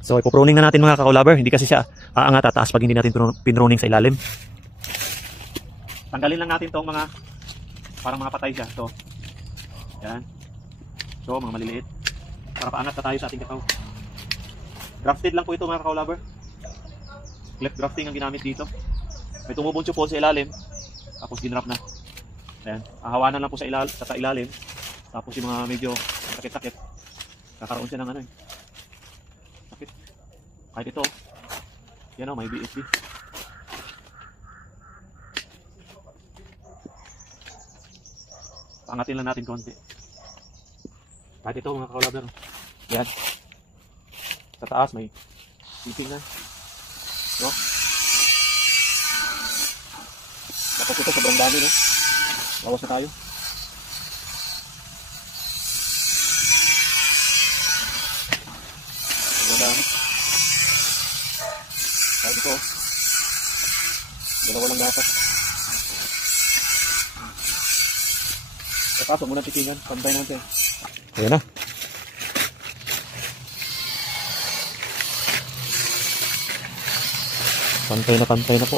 So ipopruning na natin mga ka-collaborer. Hindi kasi siya aangat tataas pag hindi natin pinruning sa ilalim. Tanggalin lang natin tong mga parang mga patay siya. So yan. So mga maliliit. Para paangat na tayo sa ating kakao. Grafted lang po ito mga ka-collaborer. Cleft grafting ang ginamit dito. May tumubong tupon sa ilalim. Tapos ginrap na. Ayan. Ahawanan lang po sa ilalim. Tapos yung mga medyo sakit-sakit. Kakaroon siya ng ano eh. Sakit. Kahit ito. Yan o, may BSD. Pangatin lang natin konti. Kahit ito mga ka-collaborer. Yan. Sa taas may siping na. No? Tapos ito sobrang dami no. Bawas na tayo. Sobrang dami. Kahit ito. Dalawa lang dapat. Tapos muna titingan. Pantay natin. Ayan na. Pantay na po.